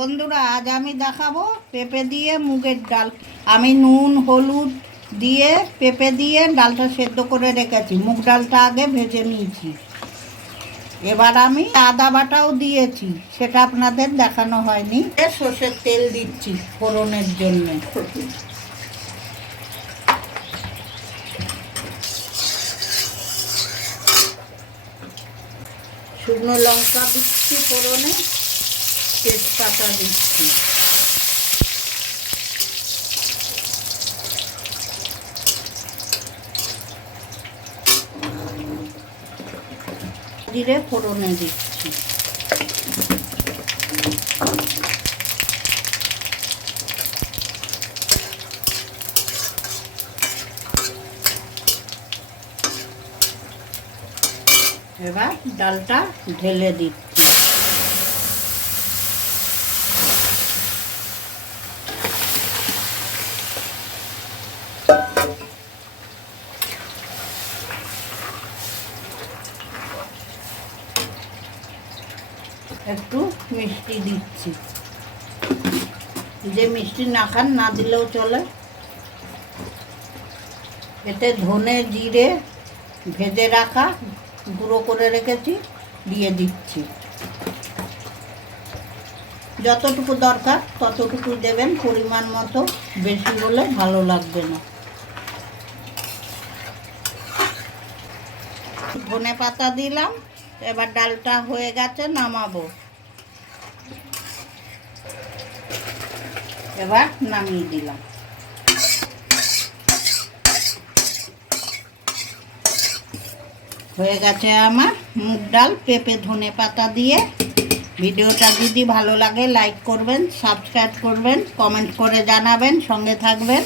বন্ধুরা, আজ আমি দেখাবো পেঁপে দিয়ে মুগের ডাল। আমি নুন, হলুদ দিয়ে পেঁপে দিয়ে ডালটা সেদ্ধ করে রেখেছি। মুগ ডালটা আগে ভেজে নিয়েছি। এবার আমি আদা বাটাও দিয়েছি। সেটা আপনাদের দেখানো হয়নি। সর্ষের তেল দিচ্ছি ফোড়নের জন্য। শুকনো লঙ্কা দিচ্ছি ফোড়নে। তেজপাতা দিচ্ছি। জিরে ফোড়নে দিচ্ছি। এবার ডালটা ঢেলে দিচ্ছি। একটু মিষ্টি দিচ্ছি। যে মিষ্টি না খান, না দিলেও চলে। এতে ধনে, জিরে ভেজে রাখা, গুঁড়ো করে রেখেছি, দিয়ে দিচ্ছি। যতটুকু দরকার ততটুকু দেবেন, পরিমাণ মতো বেশি হলে ভালো লাগবে না। ধনে পাতা দিলাম এবার ডালটা হয়ে গেছে, নামাবো। এবার নামিয়ে দিলাম। হয়ে গেছে আমার মুগ ডাল, পেঁপে ধনে পাতা দিয়ে। ভিডিওটা যদি ভালো লাগে, লাইক করবেন, সাবস্ক্রাইব করবেন, কমেন্ট করে জানাবেন, সঙ্গে থাকবেন।